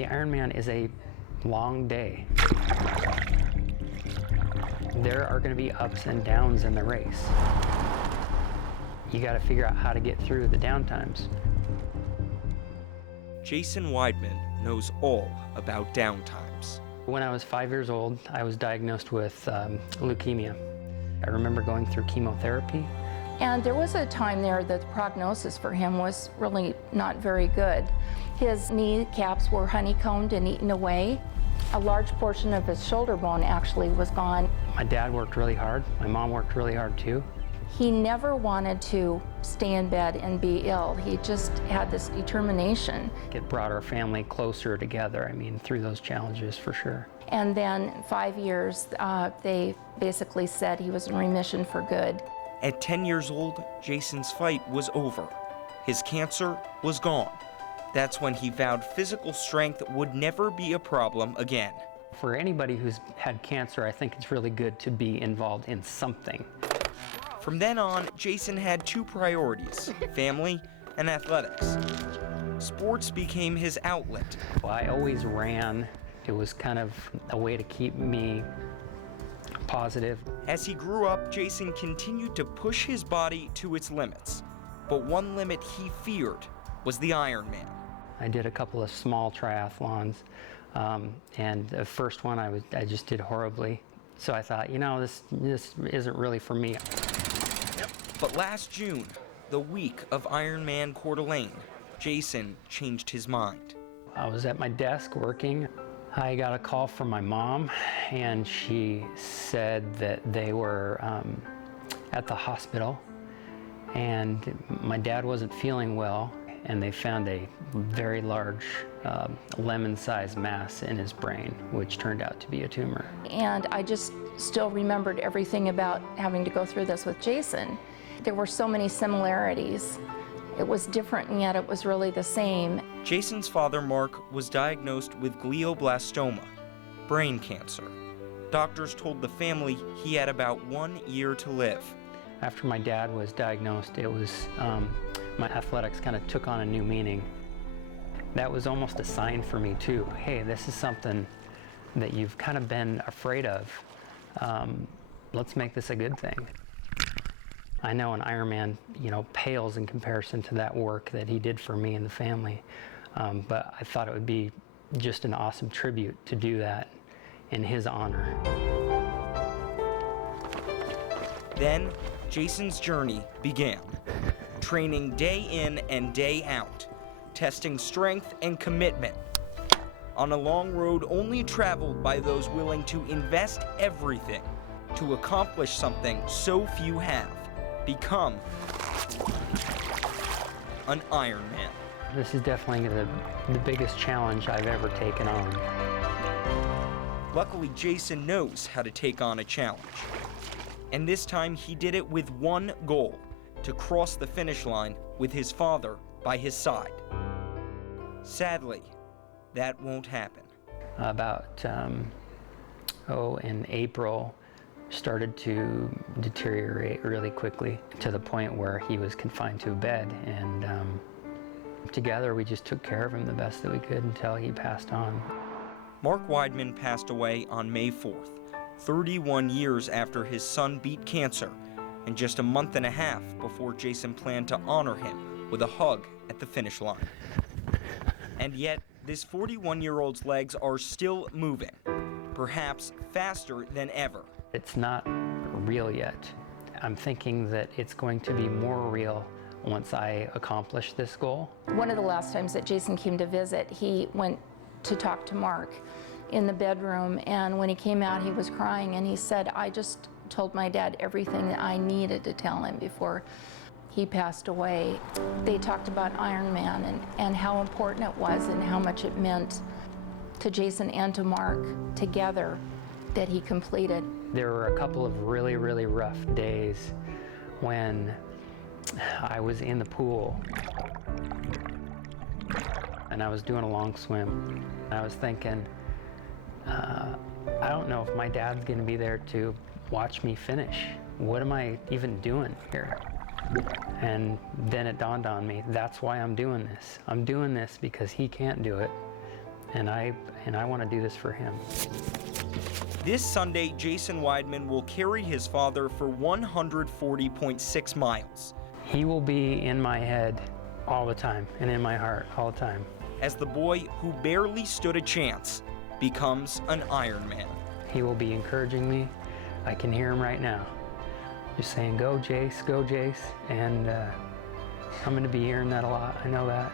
The Ironman is a long day. There are going to be ups and downs in the race. You got to figure out how to get through the downtimes. Jason Weidman knows all about downtimes. When I was 5 years old, I was diagnosed with leukemia. I remember going through chemotherapy. And there was a time there that the prognosis for him was really not very good. His kneecaps were honeycombed and eaten away. A large portion of his shoulder bone actually was gone. My dad worked really hard. My mom worked really hard too. He never wanted to stay in bed and be ill. He just had this determination. It brought our family closer together, through those challenges for sure. And then 5 years, they basically said he was in remission for good. At 10 years old, Jason's fight was over. His cancer was gone. That's when he vowed physical strength would never be a problem again. For anybody who's had cancer, I think it's really good to be involved in something. From then on, Jason had two priorities, family and athletics. Sports became his outlet. I always ran. It was kind of a way to keep me positive. As he grew up, Jason continued to push his body to its limits. But one limit he feared was the Ironman. I did a couple of small triathlons, and the first one I just did horribly. So I thought, this isn't really for me. But last June, the week of Ironman Coeur d'Alene, Jason changed his mind. I was at my desk working. I got a call from my mom, and she said that they were at the hospital, and my dad wasn't feeling well, and they found a very large lemon-sized mass in his brain, which turned out to be a tumor. And I just still remembered everything about having to go through this with Jason. There were so many similarities. It was different, and yet it was really the same. Jason's father, Mark, was diagnosed with glioblastoma, brain cancer. Doctors told the family he had about 1 year to live. After my dad was diagnosed, it was my athletics kind of took on a new meaning. That was almost a sign for me too. Hey, this is something that you've kind of been afraid of. Let's make this a good thing. I know an Ironman, pales in comparison to that work that he did for me and the family. But I thought it would be just an awesome tribute to do that in his honor. Then, Jason's journey began. Training day in and day out, testing strength and commitment. On a long road only traveled by those willing to invest everything to accomplish something so few have. Become an Ironman. This is definitely the biggest challenge I've ever taken on. Luckily, Jason knows how to take on a challenge. And this time he did it with one goal, to cross the finish line with his father by his side. Sadly, that won't happen. About, in April, started to deteriorate really quickly to the point where he was confined to a bed, and together we just took care of him the best that we could until he passed on. Mark Weidman passed away on May 4th, 31 years after his son beat cancer, and just a month and a half before Jason planned to honor him with a hug at the finish line. And yet, this 41-year-old's legs are still moving, perhaps faster than ever. It's not real yet. I'm thinking that it's going to be more real once I accomplish this goal. One of the last times that Jason came to visit, he went to talk to Mark in the bedroom, and when he came out, he was crying, and he said, I just told my dad everything that I needed to tell him before he passed away. They talked about Ironman and how important it was and how much it meant to Jason and to Mark together that he completed. There were a couple of really, really rough days when I was in the pool and I was doing a long swim. I was thinking, I don't know if my dad's gonna be there to watch me finish. What am I even doing here? And then it dawned on me, that's why I'm doing this. I'm doing this because he can't do it, and I want to do this for him. This Sunday, Jason Weidman will carry his father for 140.6 miles. He will be in my head all the time and in my heart all the time. As the boy who barely stood a chance becomes an Ironman. He will be encouraging me. I can hear him right now, just saying, go Jace, and I'm going to be hearing that a lot. I know that.